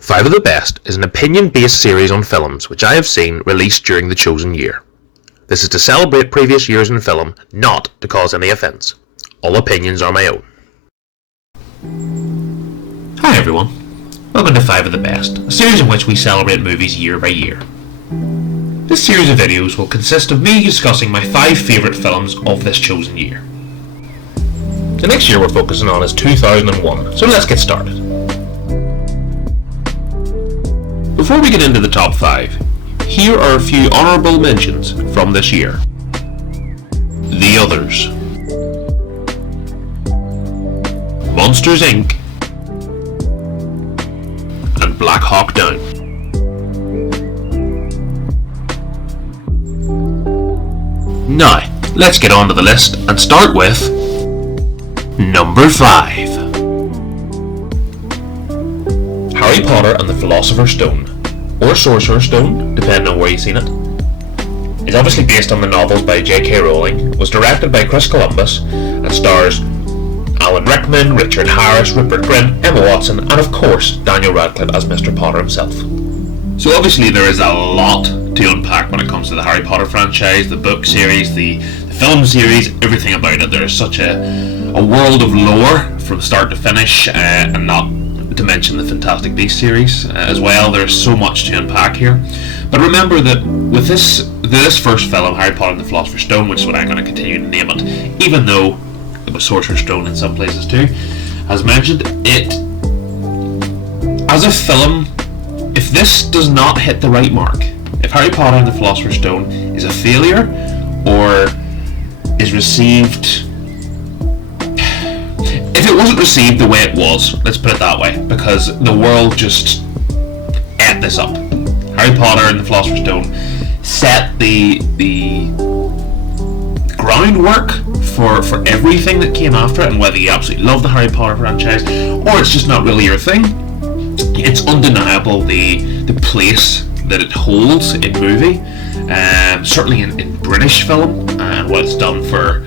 Five of the Best is an opinion-based series on films which I have seen released during the chosen year. This is to celebrate previous years in film, not to cause any offence. All opinions are my own. Hi everyone, welcome to Five of the Best, a series in which we celebrate movies year by year. This series of videos will consist of me discussing my 5 favourite films of this chosen year. The next year we're focusing on is 2001, so let's get started. Before we get into the top 5, here are a few honourable mentions from this year. The Others, Monsters Inc. and Black Hawk Down. Now, let's get on to the list and start with number 5. Harry Potter and the Philosopher's Stone, or Sorcerer's Stone, depending on where you've seen it. It's obviously based on the novels by J.K. Rowling, was directed by Chris Columbus, and stars Alan Rickman, Richard Harris, Rupert Grint, Emma Watson, and of course Daniel Radcliffe as Mr. Potter himself. So obviously there is a lot to unpack when it comes to the Harry Potter franchise, the book series, the film series, everything about it. There is such a world of lore from start to finish, and not to mention the Fantastic Beasts series as well. There's so much to unpack here. But remember that with this first film, Harry Potter and the Philosopher's Stone, which is what I'm going to continue to name it, even though it was Sorcerer's Stone in some places too, as mentioned, it as a film, if this does not hit the right mark, if Harry Potter and the Philosopher's Stone is a failure or is received, if it wasn't received the way it was, let's put it that way, because the world just ate this up. Harry Potter and the Philosopher's Stone set the groundwork for everything that came after it, and whether you absolutely love the Harry Potter franchise or it's just not really your thing, it's undeniable the place that it holds in movie, certainly in British film, and what it's done for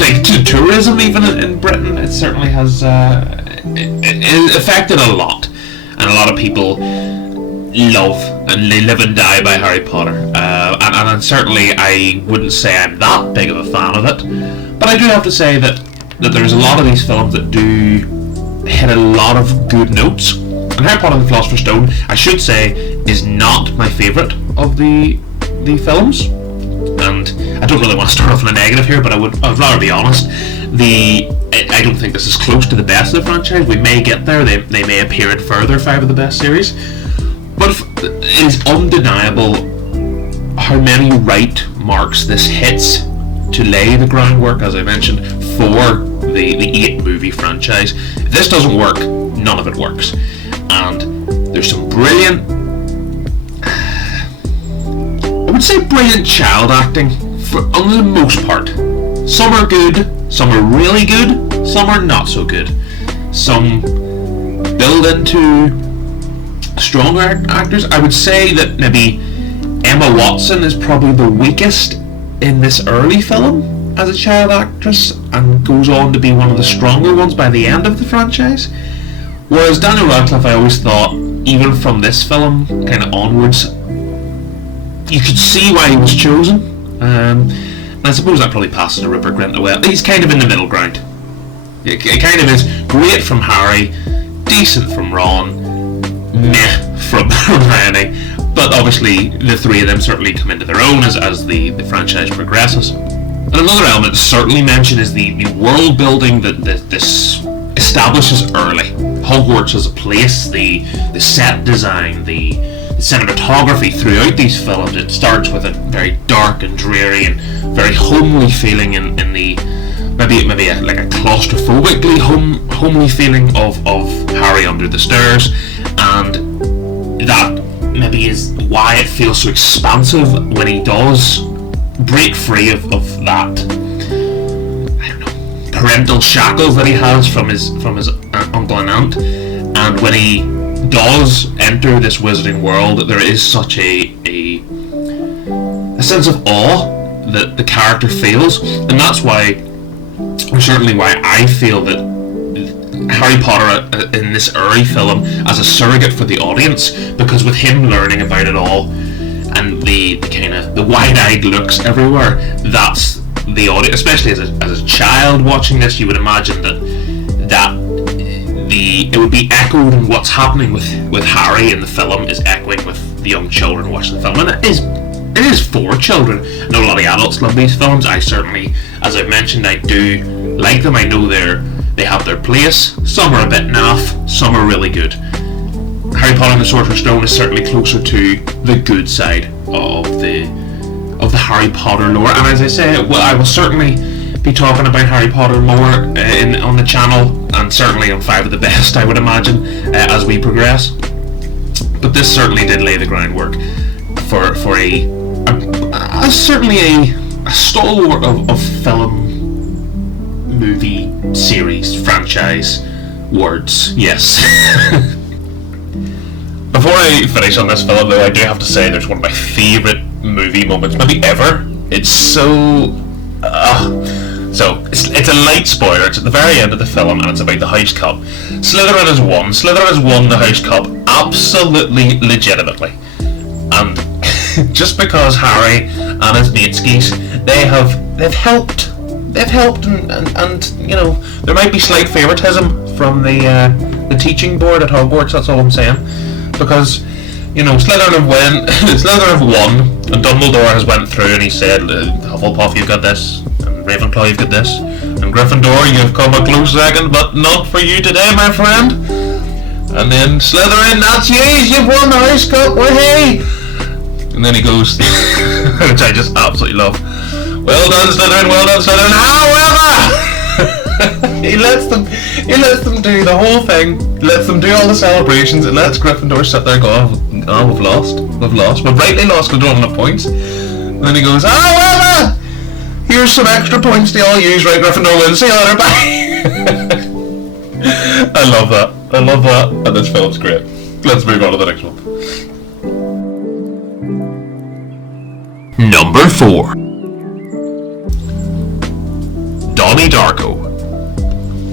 like tourism even in Britain. It certainly has it affected a lot, and a lot of people love and they live and die by Harry Potter, and certainly I wouldn't say I'm that big of a fan of it, but I do have to say that there's a lot of these films that do hit a lot of good notes, and Harry Potter and the Philosopher's Stone, I should say, is not my favourite of the films. And I don't really want to start off on a negative here, but I'd rather be honest. I don't think this is close to the best of the franchise. We may get there. They may appear in further 5 of the Best series, but it is undeniable how many right marks this hits to lay the groundwork, as I mentioned, for the 8 movie franchise. If this doesn't work, none of it works. And there's some brilliant, I would say brilliant child acting on the most part. Some are good, some are really good, some are not so good. Some build into stronger actors. I would say that maybe Emma Watson is probably the weakest in this early film as a child actress, and goes on to be one of the stronger ones by the end of the franchise. Whereas Daniel Radcliffe, I always thought, even from this film kind of onwards, you could see why he was chosen, and I suppose that probably passes to Rupert Grint as well. He's kind of in the middle ground. It kind of is great from Harry, decent from Ron, meh from Hermione, but obviously the 3 of them certainly come into their own as the franchise progresses. And another element certainly mentioned is the world building that this establishes early. Hogwarts as a place, the set design, the cinematography throughout these films. It starts with a very dark and dreary and very homely feeling in the maybe like a claustrophobically homely feeling of Harry under the stairs, and that maybe is why it feels so expansive when he does break free of that, I don't know, parental shackles that he has from his uncle and aunt, and when he does enter this wizarding world, there is such a sense of awe that the character feels, and that's why, or certainly why I feel that Harry Potter in this early film as a surrogate for the audience, because with him learning about it all and the kind of the wide-eyed looks everywhere, that's the audience, especially as a child watching this. You would imagine that it would be echoed, and what's happening with Harry in the film is echoing with the young children watching the film, and it is for children. I know a lot of adults love these films. I certainly, as I've mentioned, I do like them. I know they have their place. Some are a bit naff, some are really good. Harry Potter and the Sorcerer's Stone is certainly closer to the good side of the Harry Potter lore, and as I say, well, I will certainly be talking about Harry Potter more on the channel, and certainly on 5 of the Best, I would imagine, as we progress. But this certainly did lay the groundwork for certainly a stalwart of film, movie, series, franchise, words, yes. Before I finish on this film, though, I do have to say there's one of my favourite movie moments, maybe ever. It's so it's a light spoiler. It's at the very end of the film, and it's about the House Cup. Slytherin has won. Slytherin has won the House Cup absolutely legitimately, and just because Harry and his mateskies, they've helped, and you know, there might be slight favouritism from the teaching board at Hogwarts. That's all I'm saying, because you know, Slytherin have won, and Dumbledore has went through and he said, Hufflepuff, you've got this, and Ravenclaw, you've got this, and Gryffindor, you've come a close second, but not for you today, my friend. And then Slytherin, that's you, you've won the House Cup, hey! And then he goes, which I just absolutely love, well done Slytherin, however! he lets them do the whole thing, lets them do all the celebrations, and lets Gryffindor sit there going, oh, we've lost, we've rightly lost because we don't have enough points. And then he goes, however, here's some extra points they all use, right, Gryffindor wins, see you later, bye. I love that, and this film's great. Let's move on to the next one. Number 4. Donnie Darko.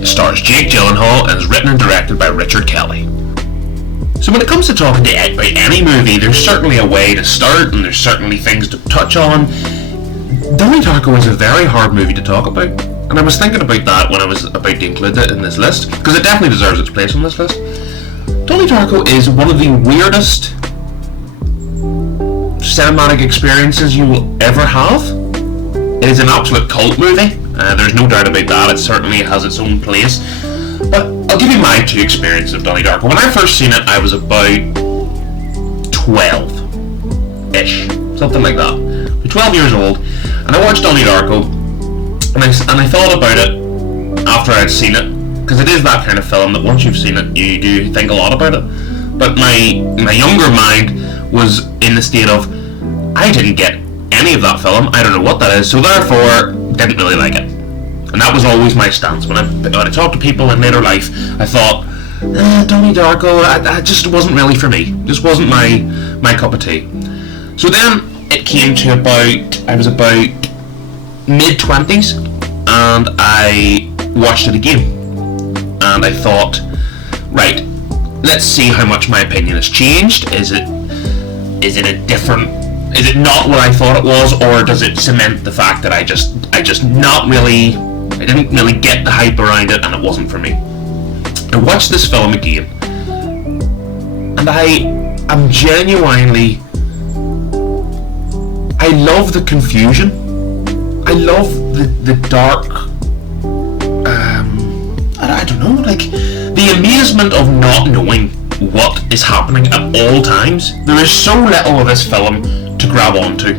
It stars Jake Gyllenhaal and is written and directed by Richard Kelly. So when it comes to talking about any movie, there's certainly a way to start, and there's certainly things to touch on. Donnie Darko is a very hard movie to talk about, and I was thinking about that when I was about to include it in this list, because it definitely deserves its place on this list. Donnie Darko is one of the weirdest cinematic experiences you will ever have. It is an absolute cult movie. There's no doubt about that. It certainly has its own place. But I'll give you my 2 experiences of Donnie Darko. When I first seen it, I was about 12-ish, something like that. 12 years old, and I watched Donnie Darko, and I thought about it after I'd seen it, because it is that kind of film that once you've seen it, you do think a lot about it. But my younger mind was in the state of, I didn't get any of that film, I don't know what that is, so therefore didn't really like it. And that was always my stance. When I talked to people in later life, I thought, Donnie Darko, I just wasn't really for me. Just wasn't my cup of tea. So then it came to I was about mid-20s, and I watched it again. And I thought, right, let's see how much my opinion has changed. Is it not what I thought it was, or does it cement the fact that I didn't really get the hype around it, and it wasn't for me. I watched this film again, and I'm genuinely, I love the confusion. I love the dark, I don't know, like, the amazement of not knowing what is happening at all times. There is so little of this film to grab onto.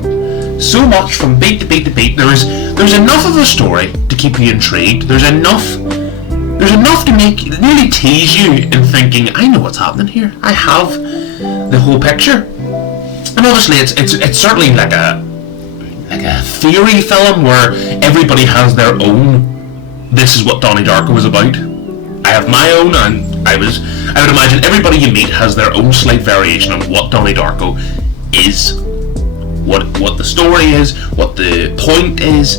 So much from beat to beat to beat. There's enough of a story to keep you intrigued. There's enough to nearly tease you in thinking, I know what's happening here. I have the whole picture. And obviously it's certainly like a theory film where everybody has their own, this is what Donnie Darko is about. I have my own, and I would imagine everybody you meet has their own slight variation on what Donnie Darko is. What the story is, what the point is.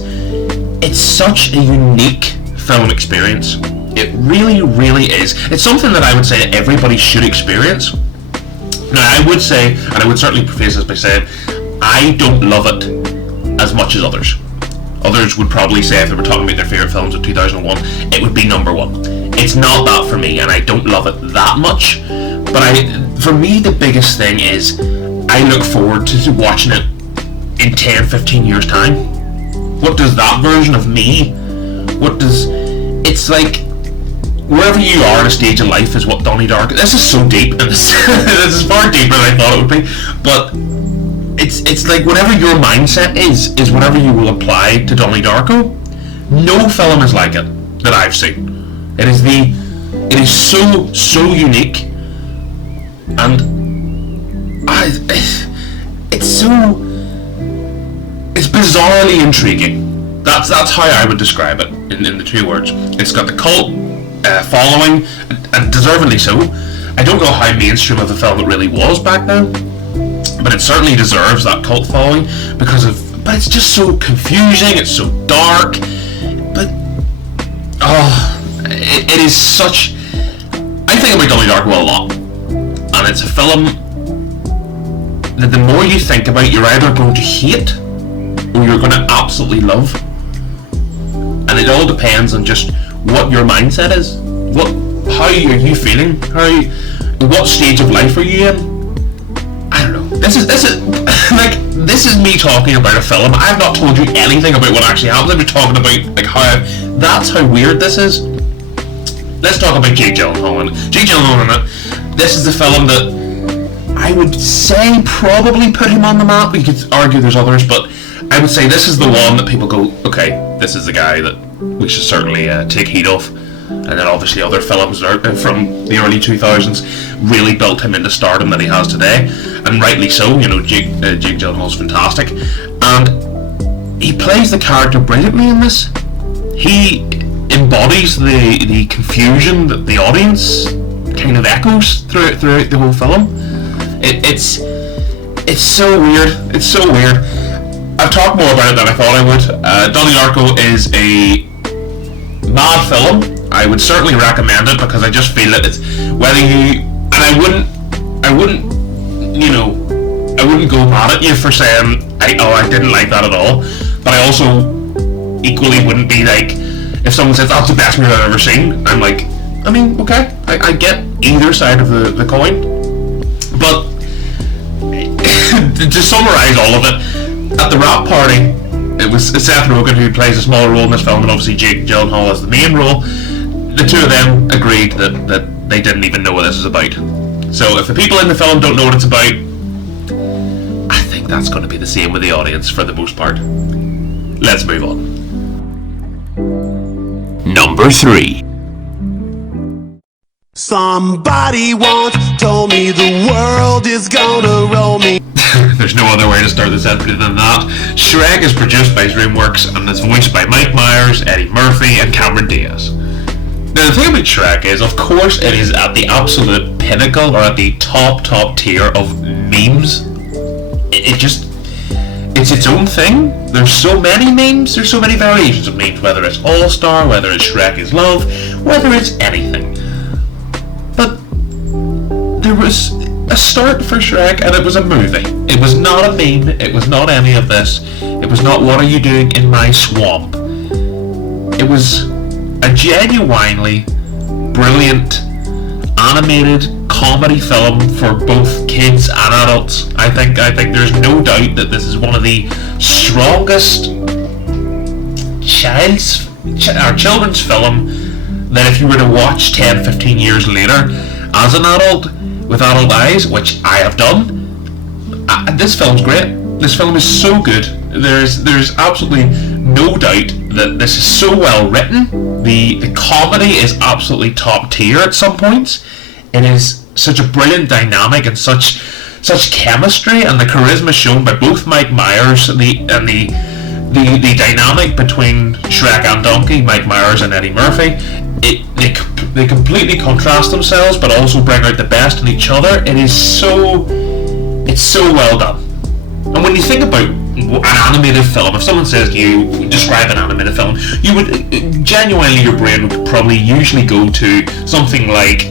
It's such a unique film experience. It really, really is. It's something that I would say everybody should experience. Now, I would say, and I would certainly preface this by saying, I don't love it as much as others. Others would probably say, if they were talking about their favourite films of 2001, it would be number one. It's not that for me, and I don't love it that much. But for me, the biggest thing is, I look forward to watching it in 10, 15 years' time. What does that version of me, it's like, wherever you are in a stage of life is what Donnie Darko, this is so deep, and this is far deeper than I thought it would be, but it's like whatever your mindset is whatever you will apply to Donnie Darko. No film is like it that I've seen. It is so unique, and it's bizarrely intriguing. That's how I would describe it in the two words. It's got the cult following, and deservedly so. I don't know how mainstream of a film it really was back then, but it certainly deserves that cult following but it's just so confusing, it's so dark, but it is such, I think about Donnie Darko a lot, and it's a film that the more you think about, you're either going to hate or you're going to absolutely love, and it all depends on just what your mindset is. How are you feeling? What stage of life are you in? I don't know. This is me talking about a film. I've not told you anything about what actually happens. I'm just talking about that's how weird this is. Let's talk about Jake Gyllenhaal. This is the film that I would say probably put him on the map. We could argue there's others, but I would say this is the one that people go, okay, this is the guy that we should certainly take heed of. And then obviously other films from the early 2000s really built him into stardom that he has today, and rightly so. Jake Gyllenhaal's fantastic, and he plays the character brilliantly in this. He embodies the confusion that the audience kind of echoes throughout the whole film. It's so weird. It's so weird. I've talked more about it than I thought I would. Donnie Darko is a mad film. I would certainly recommend it because I just feel that it's I wouldn't go mad at you for saying I didn't like that at all, but I also equally wouldn't be like, if someone says that's the best movie I've ever seen, I'm like, I mean, okay, I get either side of the coin, but to summarise all of it, at the wrap party, it was Seth Rogen who plays a smaller role in this film, and obviously Jake Gyllenhaal has the main role. The two of them agreed that they didn't even know what this is about. So if the people in the film don't know what it's about, I think that's going to be the same with the audience for the most part. Let's move on. Number 3. Somebody once told me the world is gonna roll me. There's no other way to start this episode than that. Shrek is produced by DreamWorks and is voiced by Mike Myers, Eddie Murphy, and Cameron Diaz. Now the thing about Shrek is, of course, it is at the absolute pinnacle, or at the top tier of memes. It's its own thing. There's so many memes, there's so many variations of memes, whether it's All-Star, whether it's Shrek is Love, whether it's anything. But there was a start for Shrek, and it was a movie. It was not a meme, it was not any of this. It was not what are you doing in my swamp. It was a genuinely brilliant animated comedy film for both kids and adults. I think there's no doubt that this is one of the strongest children's film that if you were to watch 10-15 years later as an adult with adult eyes, which I have done, this film's great. This film is so good. There's absolutely no doubt that this is so well written. The comedy is absolutely top tier at some points. It is such a brilliant dynamic and such chemistry, and the charisma shown by both Mike Myers and the dynamic between Shrek and Donkey, Mike Myers and Eddie Murphy. They completely contrast themselves, but also bring out the best in each other. It's so well done. And when you think about an animated film, if someone says to you, describe an animated film, you would, genuinely your brain would probably usually go to something like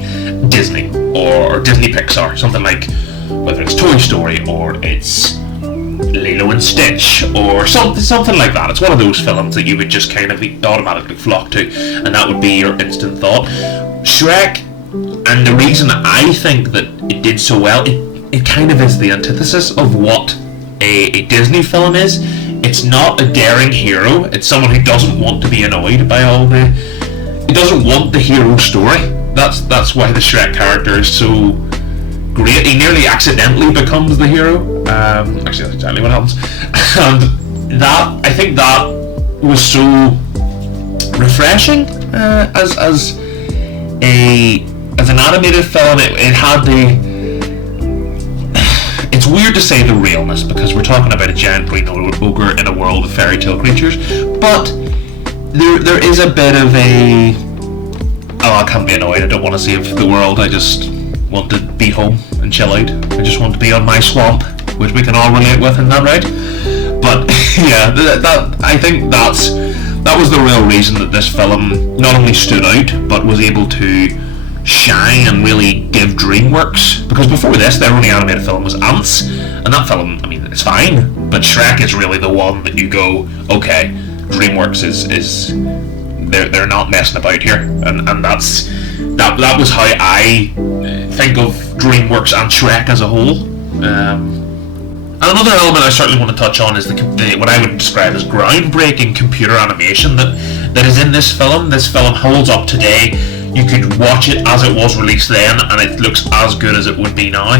Disney, or Disney Pixar, something like, whether it's Toy Story, or it's Lilo and Stitch, or something like that. It's one of those films that you would just kind of automatically flock to, and that would be your instant thought. Shrek, and the reason I think that it did so well, it kind of is the antithesis of what a Disney film is. It's not a daring hero, it's someone who doesn't want to be annoyed by all the... He doesn't want the hero story. That's why the Shrek character is so great. He nearly accidentally becomes the hero. Actually, that's exactly what happens. And that, I think that was so refreshing as an animated film. It had the... It's weird to say the realness, because we're talking about a giant green ogre in a world of fairy tale creatures, but there is a bit of a... Oh, I can't be annoyed, I don't want to save the world, I just want to be home and chill out. I just want to be on my swamp, which we can all relate with, isn't that right? But yeah, I think that was the real reason that this film not only stood out, but was able to shine and really give DreamWorks, because before this their only animated film was Ants, and that film, I mean, it's fine, but Shrek is really the one that you go, okay, DreamWorks is they're not messing about here, and that was how I think of DreamWorks and Shrek as a whole. And another element I certainly want to touch on is the what I would describe as groundbreaking computer animation that is in this film. This film holds up today. You could watch it as it was released then, and it looks as good as it would be now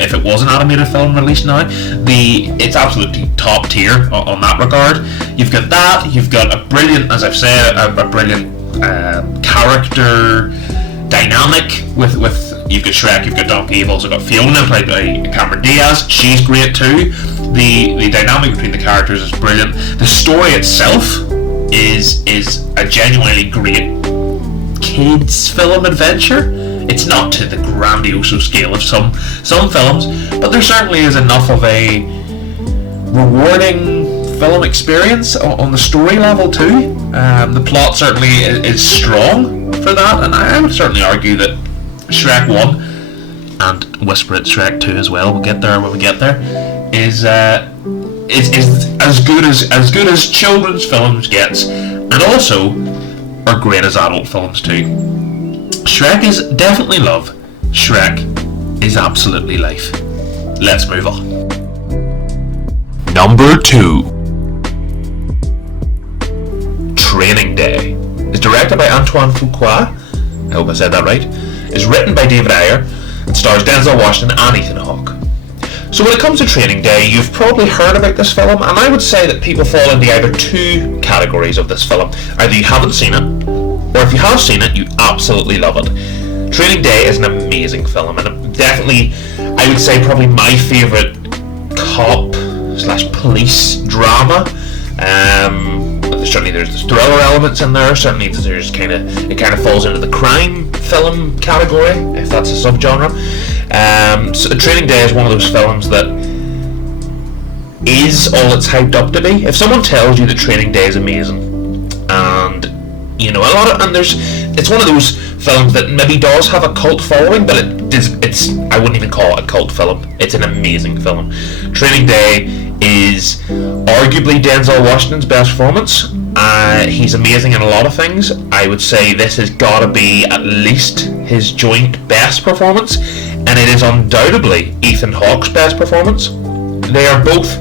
if it was an animated film released now. It's absolutely top tier on that regard. You've got that. You've got a brilliant, as I've said, a brilliant character dynamic with you've got Shrek, you've got Donkey, you've also got Fiona played by Cameron Diaz. She's great too. The dynamic between the characters is brilliant. The story itself is a genuinely great kids film adventure. It's not to the grandiose scale of some films, but there certainly is enough of a rewarding film experience on the story level too. The plot certainly is strong for that, and I would certainly argue that Shrek 1 and whisper it Shrek 2 as well, we'll get there when we get there, is as good as children's films gets, and also are great as adult films too. Shrek is definitely love. Shrek is absolutely life. Let's move on. Number 2. Training Day is directed by Antoine Fuqua, I hope I said that right, is written by David Ayer, and stars Denzel Washington and Ethan Hawke. So when it comes to Training Day, you've probably heard about this film, and I would say that people fall into either two categories of this film. Either you haven't seen it, or if you have seen it, you absolutely love it. Training Day is an amazing film, and definitely, I would say, probably my favourite cop/police drama. Certainly there's thriller elements in there. Certainly there's it kind of falls into the crime film category, if that's a subgenre. So Training Day is one of those films that is all it's hyped up to be. If someone tells you that Training Day is amazing, and you know it's one of those films that maybe does have a cult following, but it's I wouldn't even call it a cult film. It's an amazing film. Training Day is arguably Denzel Washington's best performance. He's amazing in a lot of things. I would say this has got to be at least his joint best performance, and it is undoubtedly Ethan Hawke's best performance. They are both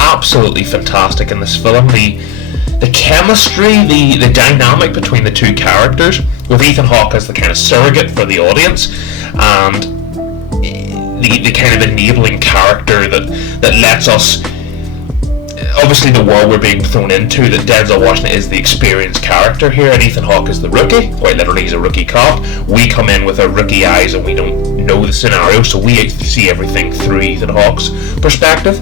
absolutely fantastic in this film. The chemistry, the dynamic between the two characters, with Ethan Hawke as the kind of surrogate for the audience, and the kind of enabling character that lets us, obviously the world we're being thrown into, that Denzel Washington is the experienced character here and Ethan Hawke is the rookie. Quite literally, he's a rookie cop. We come in with our rookie eyes and we don't know the scenario, so we see everything through Ethan Hawke's perspective.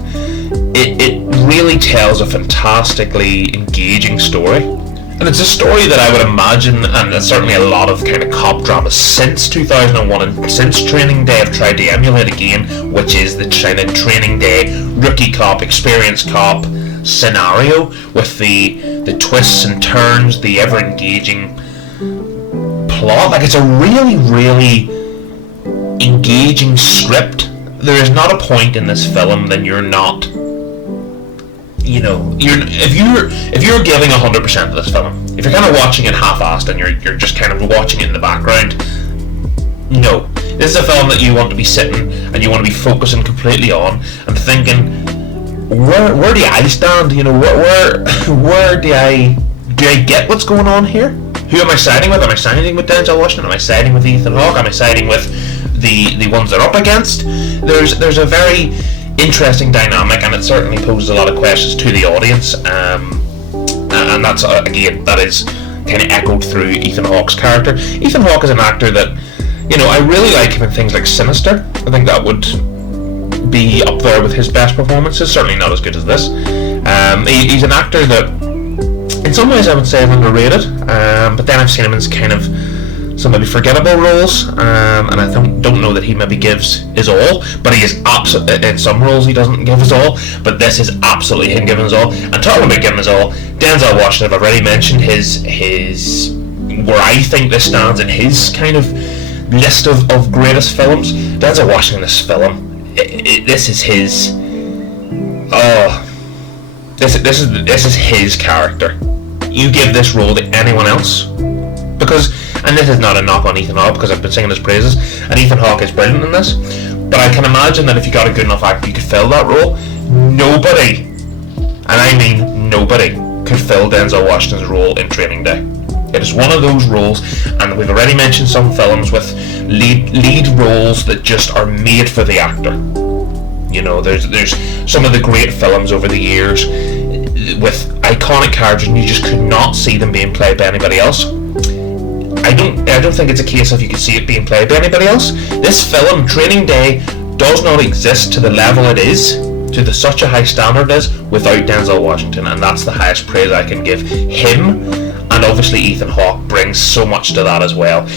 It really tells a fantastically engaging story, and it's a story that I would imagine, and certainly a lot of kind of cop dramas since 2001 and since Training Day have tried to emulate again, which is the kind of Training Day rookie cop, experienced cop scenario with the twists and turns, the ever engaging plot. Like, it's a really, really engaging script. There is not a point in this film that you're not, you know, if you're giving 100% to this film, if you're kind of watching it half-assed and you're just kind of watching it in the background, no. This is a film that you want to be sitting and you want to be focusing completely on and thinking, where do I stand? You know, where do I get what's going on here? Who am I siding with? Am I siding with Denzel Washington? Am I siding with Ethan Hawke? Am I siding with the ones they're up against? There's a very interesting dynamic, and it certainly poses a lot of questions to the audience. And that's again, that is kind of echoed through Ethan Hawke's character. Ethan Hawke is an actor that, you know, I really like him in things like Sinister. I think that would be up there with his best performances. Certainly not as good as this. He's an actor that, in some ways, I would say is underrated. But then I've seen him in kind of some maybe forgettable roles, and I don't know that he maybe gives his all. But he is absolutely, in some roles he doesn't give his all. But this is absolutely him giving his all. And talking about giving his all, Denzel Washington, I've already mentioned his where I think this stands in his kind of list of greatest films. Denzel Washington, this film, this is his. This is his character. You give this role to anyone else, because, and this is not a knock on Ethan Hawke, because I've been singing his praises, and Ethan Hawke is brilliant in this, but I can imagine that if you got a good enough actor, you could fill that role. Nobody, and I mean nobody, could fill Denzel Washington's role in Training Day. It is one of those roles, and we've already mentioned some films with lead roles that just are made for the actor. You know, there's some of the great films over the years with iconic characters, and you just could not see them being played by anybody else. I don't think it's a case of you could see it being played by anybody else. This film, Training Day, does not exist to the level it is, to such a high standard it is, without Denzel Washington, and that's the highest praise I can give him. And obviously Ethan Hawke brings so much to that as well.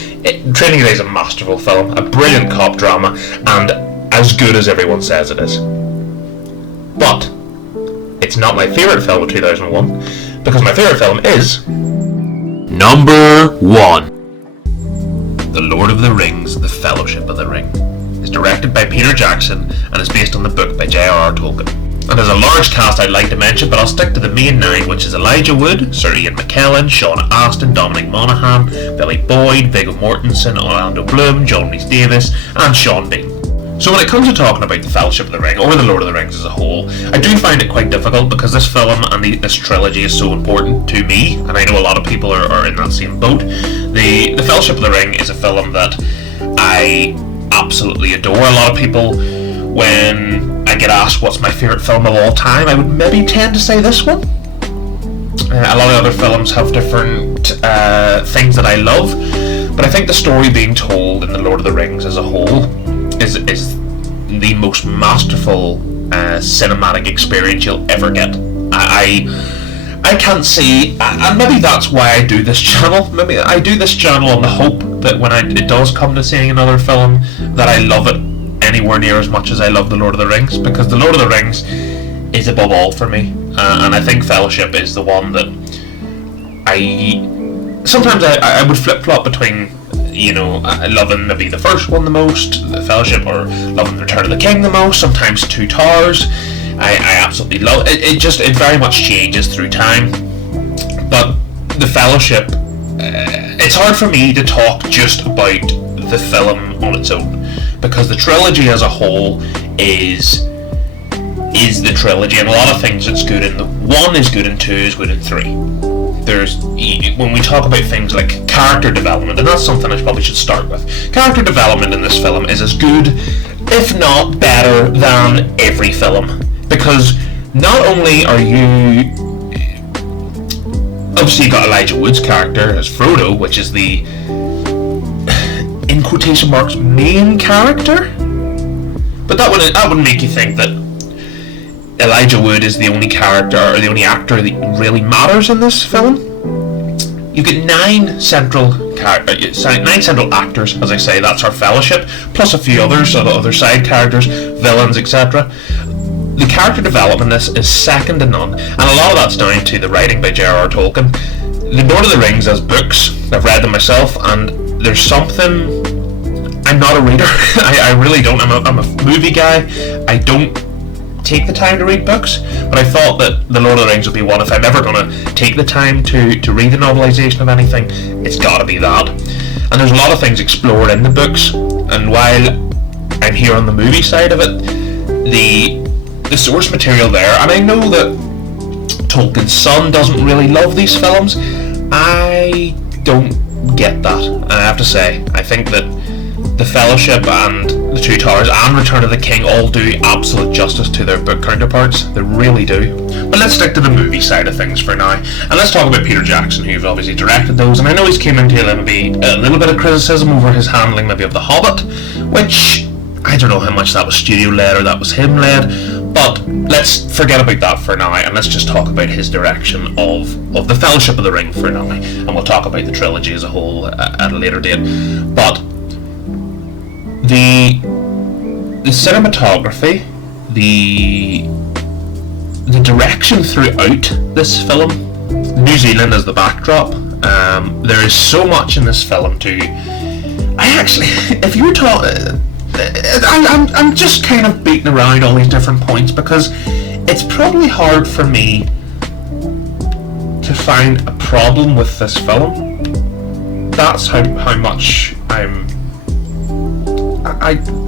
Training Day is a masterful film, a brilliant cop drama, and as good as everyone says it is. But it's not my favourite film of 2001, because my favourite film is number 1. The Lord of the Rings, The Fellowship of the Ring. It's directed by Peter Jackson and is based on the book by J.R.R. Tolkien. And there's a large cast I'd like to mention, but I'll stick to the main 9, which is Elijah Wood, Sir Ian McKellen, Sean Astin, Dominic Monaghan, Billy Boyd, Viggo Mortensen, Orlando Bloom, John Rhys-Davies, and Sean Bean. So when it comes to talking about The Fellowship of the Ring, or The Lord of the Rings as a whole, I do find it quite difficult, because this film and this trilogy is so important to me, and I know a lot of people are in that same boat. The Fellowship of the Ring is a film that I absolutely adore. A lot of people, when I get asked what's my favourite film of all time, I would maybe tend to say this one. A lot of other films have different things that I love, but I think the story being told in The Lord of the Rings as a whole is the most masterful cinematic experience you'll ever get. I can't see, and maybe that's why I do this channel. Maybe I do this channel on the hope that when it does come to seeing another film, that I love it anywhere near as much as I love The Lord of the Rings, because The Lord of the Rings is above all for me, and I think Fellowship is the one that sometimes I would flip-flop between, you know, loving maybe the first one the most, The Fellowship, or loving Return of the King the most, sometimes Two Towers. I absolutely love it. It very much changes through time, but The Fellowship, it's hard for me to talk just about the film on its own, because the trilogy as a whole is the trilogy, and a lot of things that's good in the 1 is good in 2 is good in 3. When we talk about things like character development, and that's something I probably should start with. Character development in this film is as good, if not better, than every film, because not only are you, obviously you got Elijah Wood's character as Frodo, which is the, in quotation marks, main character, but that would make you think that Elijah Wood is the only character, or the only actor that really matters in this film. You get 9 central actors, as I say. That's our Fellowship, plus a few others, other side characters, villains, etc. the character development in this is second to none, and a lot of that's down to the writing by J.R.R. Tolkien. The Lord of the Rings as books, I've read them myself, and there's something... I'm not a reader. I really don't. I'm a movie guy. I don't take the time to read books, but I thought that The Lord of the Rings would be one. If I'm ever going to take the time to read the novelisation of anything, it's got to be that. And there's a lot of things explored in the books, and while I'm here on the movie side of it, the source material there, and I know that Tolkien's son doesn't really love these films. I don't get that. And I have to say, I think that The Fellowship and The Two Towers and Return of the King all do absolute justice to their book counterparts. They really do. But let's stick to the movie side of things for now. And let's talk about Peter Jackson, who've obviously directed those. And I know he's came into maybe a little bit of criticism over his handling maybe of The Hobbit, which I don't know how much that was studio-led or that was him-led. But let's forget about that for now, and let's just talk about his direction of The Fellowship of the Ring for now. And we'll talk about the trilogy as a whole at a later date. But the cinematography, the direction throughout this film, New Zealand as the backdrop, there is so much in this film if you were talking, I'm just kind of beating around all these different points because it's probably hard for me to find a problem with this film. That's how much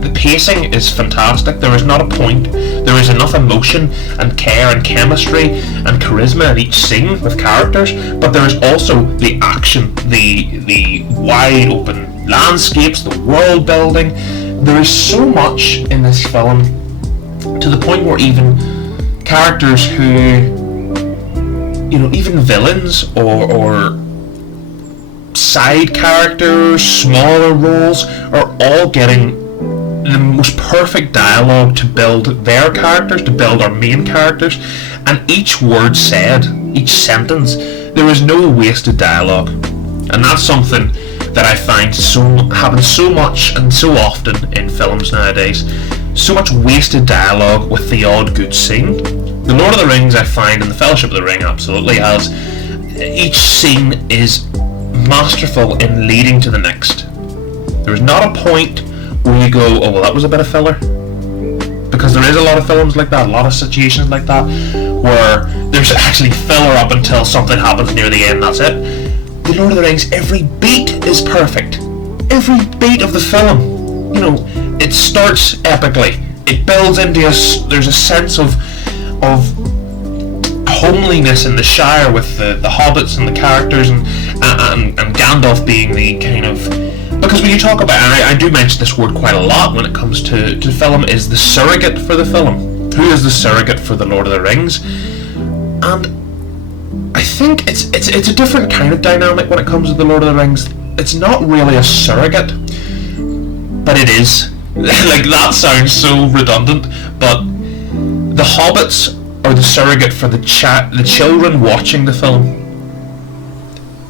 the pacing is fantastic. There is not a point. There is enough emotion and care and chemistry and charisma in each scene with characters, but there is also the action, the wide open landscapes, the world building. There is so much in this film to the point where even characters who, even villains or side characters, smaller roles, are all getting the most perfect dialogue to build their characters, to build our main characters, and each word said, each sentence, there is no wasted dialogue. And that's something that I find happens so much and so often in films nowadays. So much wasted dialogue with the odd good scene. The Lord of the Rings, I find, and The Fellowship of the Ring absolutely has, each scene is masterful in leading to the next. There's not a point where you go, oh well, that was a bit of filler, because there is a lot of films like that, a lot of situations like that, where there's actually filler up until something happens near the end. That's it. The Lord of the Rings, every beat is perfect. Every beat of the film, it starts epically. It builds into there's a sense of homeliness in the Shire with the hobbits and the characters and Gandalf being the kind of, because when you talk about, and I do mention this word quite a lot when it comes to film, is the surrogate for the film. Who is the surrogate for the Lord of the Rings? And I think it's a different kind of dynamic when it comes to the Lord of the Rings. It's not really a surrogate, but it is. Like, that sounds so redundant, but the hobbits are the surrogate for the children watching the film.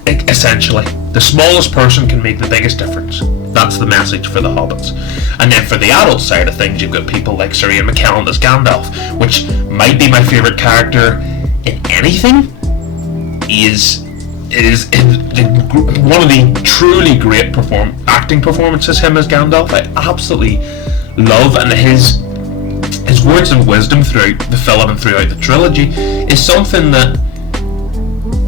Essentially, the smallest person can make the biggest difference. That's the message for the hobbits. And then for the adult side of things, you've got people like Sir Ian McKellen as Gandalf, which might be my favourite character in anything. It is one of the truly great acting performances, him as Gandalf. I absolutely love, and his words of wisdom throughout the film and throughout the trilogy is something that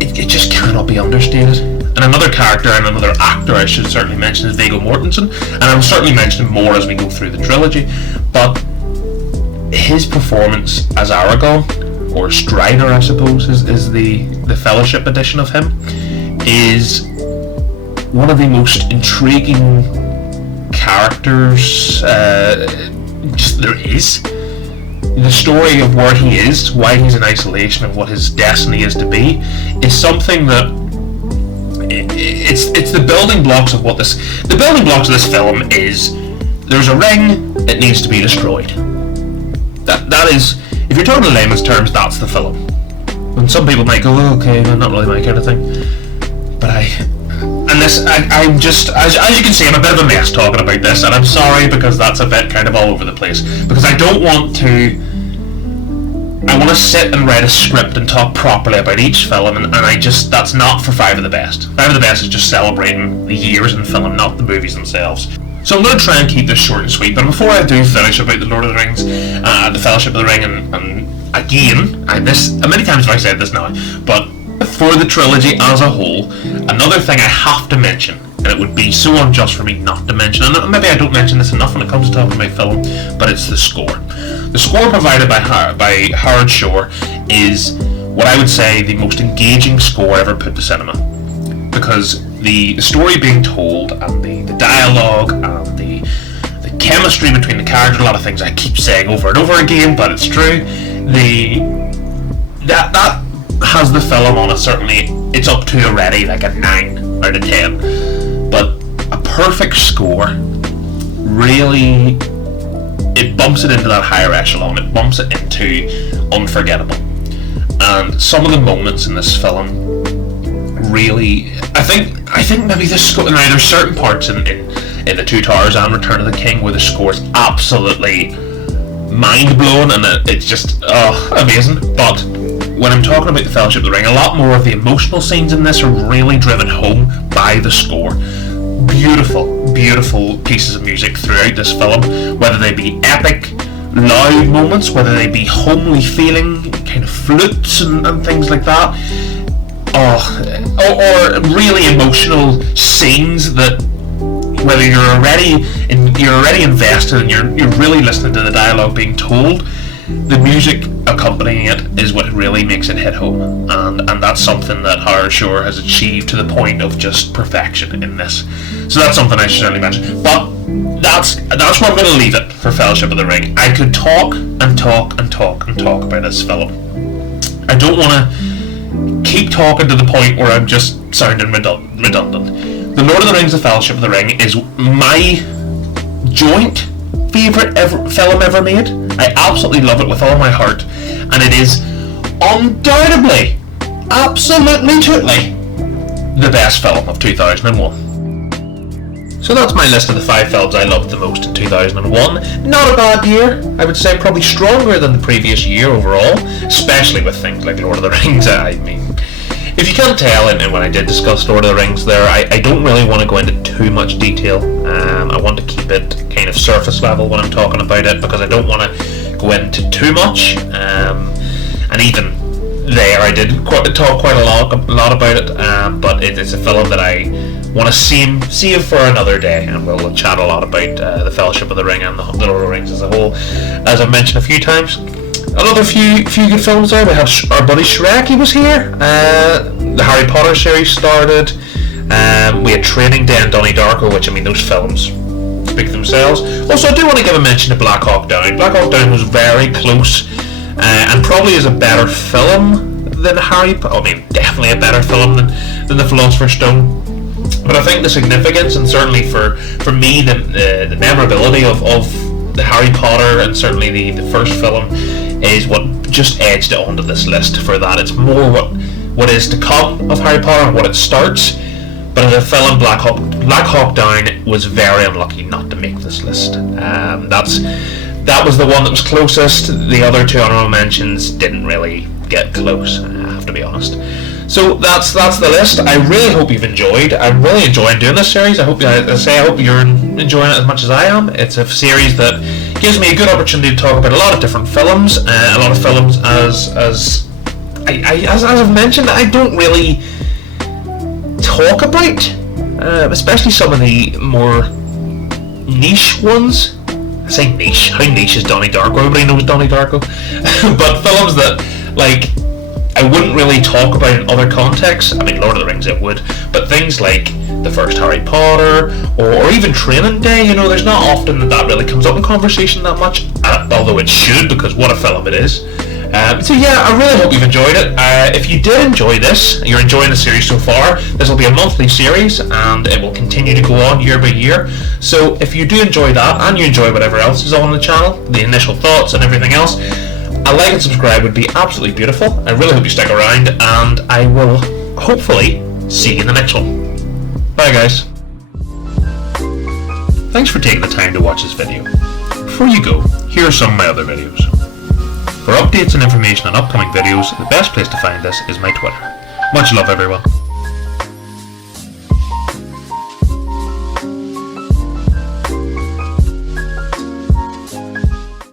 it just cannot be understated. And another character and another actor I should certainly mention is Viggo Mortensen, and I will certainly mention him more as we go through the trilogy, but his performance as Aragorn, or Strider I suppose is the Fellowship edition of him, is one of the most intriguing characters just there is. The story of where he is, why he's in isolation, and what his destiny is to be, is something that it's the building blocks of what this. The building blocks of this film is: there's a ring, it needs to be destroyed. That is, if you're talking in layman's terms, that's the film. And some people might go, oh, okay, not really my kind of thing. But I'm just, as you can see, I'm a bit of a mess talking about this, and I'm sorry because that's a bit kind of all over the place, because I don't want to I want to sit and write a script and talk properly about each film, and that's not for Five of the Best. Five of the Best is just celebrating the years in film, not the movies themselves. So I'm going to try and keep this short and sweet, but before I do finish about the Lord of the Rings, the Fellowship of the Ring, and again, many times have I said this now, but for the trilogy as a whole, another thing I have to mention, and it would be so unjust for me not to mention, and maybe I don't mention this enough when it comes to talking about film, but it's the score. The score provided by Howard Shore is what I would say the most engaging score ever put to cinema, because the story being told and the dialogue and the chemistry between the characters, a lot of things I keep saying over and over again, but it's true, that has the film on it. Certainly it's up to already like a 9 out of 10, but a perfect score really, it bumps it into that higher echelon. It bumps it into unforgettable. And some of the moments in this film really, I think maybe the score, now there's certain parts in The Two Towers and Return of the King where the score is absolutely mind-blowing and it's just amazing, but when I'm talking about the Fellowship of the Ring, a lot more of the emotional scenes in this are really driven home by the score. Beautiful, beautiful pieces of music throughout this film, whether they be epic, loud moments, whether they be homely feeling, kind of flutes and things like that, or really emotional scenes that, whether you're already invested and you're really listening to the dialogue being told, the music accompanying it is what really makes it hit home, and that's something that Howard Shore has achieved to the point of just perfection in this. So that's something I should certainly mention. But that's where I'm going to leave it for Fellowship of the Ring. I could talk and talk and talk and talk about this film. I don't want to keep talking to the point where I'm just sounding redundant. The Lord of the Rings: The Fellowship of the Ring is my joint favourite film ever made. I absolutely love it with all my heart, and it is undoubtedly, absolutely, totally the best film of 2001. So that's my list of the 5 films I loved the most in 2001. Not a bad year. I would say probably stronger than the previous year overall, especially with things like Lord of the Rings. I mean, if you can't tell, and when I did discuss Lord of the Rings there, I don't really want to go into too much detail. I want to keep it kind of surface level when I'm talking about it, because I don't want to go into too much. And even there, I did talk quite a lot about it, but it's a film that I want to save for another day, and we'll chat a lot about the Fellowship of the Ring and the Lord of the Rings as a whole, as I've mentioned a few times. Another few good films there. We had our buddy Shrek, he was here. The Harry Potter series started. We had Training Day and Donnie Darko, which, I mean, those films speak for themselves. Also, I do want to give a mention to Black Hawk Down. Black Hawk Down was very close, and probably is a better film than Harry Potter. I mean, definitely a better film than The Philosopher's Stone. But I think the significance, and certainly for me, the memorability of the Harry Potter, and certainly the first film, is what just edged it onto this list for that. It's more what is to come of Harry Potter and what it starts. But as a film, Black Hawk Down was very unlucky not to make this list. That was the one that was closest. The other 2 honourable mentions didn't really get close, I have to be honest. So that's the list. I really hope you've enjoyed. I'm really enjoying doing this series. I hope you're enjoying it as much as I am. It's a series that gives me a good opportunity to talk about a lot of different films. A lot of films, as I've mentioned, I don't really talk about, especially some of the more niche ones. I say niche. How niche is Donnie Darko? Everybody knows Donnie Darko. But films that, like, I wouldn't really talk about in other contexts. I mean, Lord of the Rings it would, but things like the first Harry Potter, or even Training Day, you know, there's not often that really comes up in conversation that much, although it should, because what a film it is. So yeah, I really hope you've enjoyed it. If you did enjoy this, you're enjoying the series so far, this will be a monthly series, and it will continue to go on year by year. So if you do enjoy that, and you enjoy whatever else is on the channel, the initial thoughts and everything else, a like and subscribe would be absolutely beautiful. I really hope you stick around, and I will hopefully see you in the next one. Bye guys. Thanks for taking the time to watch this video. Before you go, here are some of my other videos. For updates and information on upcoming videos, the best place to find this is my Twitter. Much love, everyone.